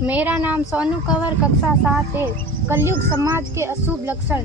मेरा नाम सोनू कंवर, कक्षा 7 है। कलयुग समाज के अशुभ लक्षण।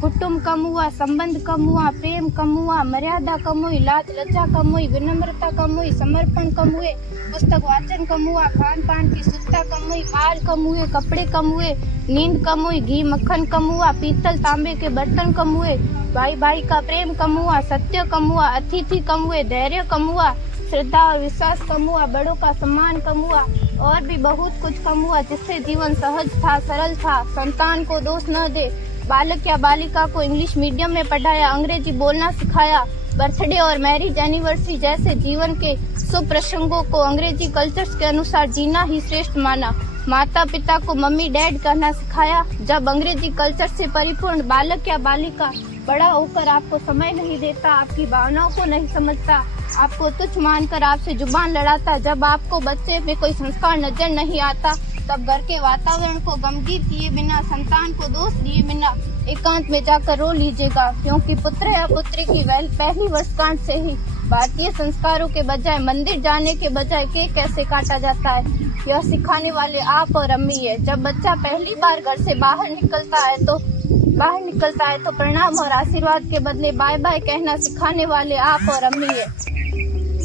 कुटुंब कम हुआ, संबंध कम हुआ, प्रेम कम हुआ, मर्यादा कम हुई, लाज लज्जा कम हुई, विनम्रता कम हुई, समर्पण कम हुए, पुस्तक वाचन कम हुआ, खान पान की शुद्धता कम हुई, बाल कम हुए, कपड़े कम हुए, नींद कम हुई, घी मक्खन कम हुआ, पीतल तांबे के बर्तन कम हुए, भाई भाई का प्रेम कम हुआ, सत्य कम हुआ, अतिथि कम हुए, धैर्य कम हुआ, श्रद्धा और विश्वास कम हुआ, बड़ों का सम्मान कम हुआ और भी बहुत कुछ कम हुआ, जिससे जीवन सहज था, सरल था। संतान को दोष न दे। बालक या बालिका को इंग्लिश मीडियम में पढ़ाया, अंग्रेजी बोलना सिखाया, बर्थडे और मैरिज एनिवर्सरी जैसे जीवन के शुभ प्रसंगों को अंग्रेजी कल्चर्स के अनुसार जीना ही श्रेष्ठ माना। माता पिता को मम्मी डैड कहना सिखाया। जब अंग्रेजी कल्चर से परिपूर्ण बालक या बालिका बड़ा होकर आपको समय नहीं देता, आपकी भावनाओं को नहीं समझता, आपको तुच्छ मानकर आपसे जुबान लड़ाता, जब आपको बच्चे में कोई संस्कार नजर नहीं आता, तब घर के वातावरण को गंभीर किए बिना, संतान को दोष दिए बिना एकांत में जाकर रो लीजिएगा, क्योंकि पुत्र या पुत्री की पहली वर्षगांठ से ही भारतीय संस्कारों के बजाय मंदिर जाने के बजाय केक कैसे काटा जाता है, यह सिखाने वाले आप और अम्मी है। जब बच्चा पहली बार घर से बाहर निकलता है तो प्रणाम और आशीर्वाद के बदले बाय बाय कहना सिखाने वाले आप और अम्मी है।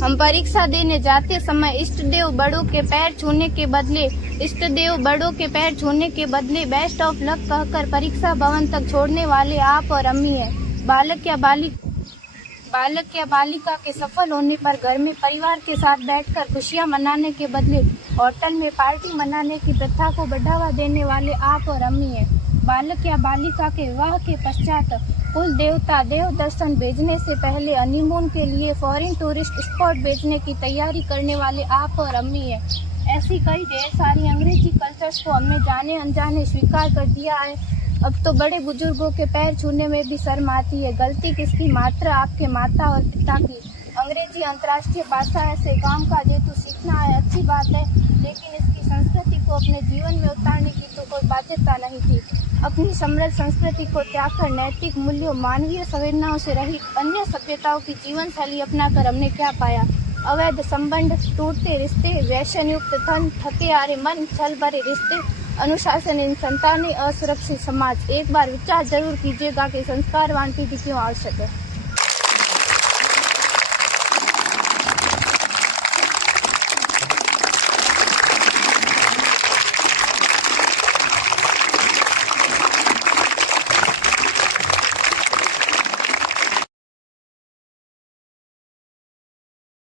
हम परीक्षा देने जाते समय इष्ट देव बड़ों के पैर छूने के बदले बेस्ट ऑफ लक कहकर परीक्षा भवन तक छोड़ने वाले आप और अम्मी है। बालक या बालिका के सफल होने पर घर में परिवार के साथ बैठकर खुशियां मनाने के बदले होटल में पार्टी मनाने की प्रथा को बढ़ावा देने वाले आप और अम्मी है। बालक या बालिका के विवाह के पश्चात कुल देवता देव दर्शन भेजने से पहले हनीमून के लिए फॉरेन टूरिस्ट स्पॉट भेजने की तैयारी करने वाले आप और अम्मी है। ऐसी कई ढेर सारी अंग्रेजी कल्चर्स को हमने जाने अनजाने स्वीकार कर दिया है। अब तो बड़े बुजुर्गों के पैर छूने में भी शर्म आती है। गलती किसकी? मात्र आपके माता और पिता की। अंग्रेजी अंतर्राष्ट्रीय भाषा है, से काम का जेतु सीखना है, अच्छी बात है, लेकिन इसकी संस्कृति को अपने जीवन में उतारने की तो कोई बाध्यता नहीं थी। अपनी समृद्ध संस्कृति को त्याग कर नैतिक मूल्यों, मानवीय संवेदनाओं से रहित अन्य सभ्यताओं की जीवन शैली अपनाकर हमने क्या पाया? अवैध संबंध, टूटते रिश्ते, व्यसन युक्त धन, थके हारे मन, छल भरे रिश्ते, अनुशासनहीन संतानें, असुरक्षित समाज। एक बार विचार जरूर कीजिएगा कि संस्कारवान पीढ़ी क्यों आवश्यक है।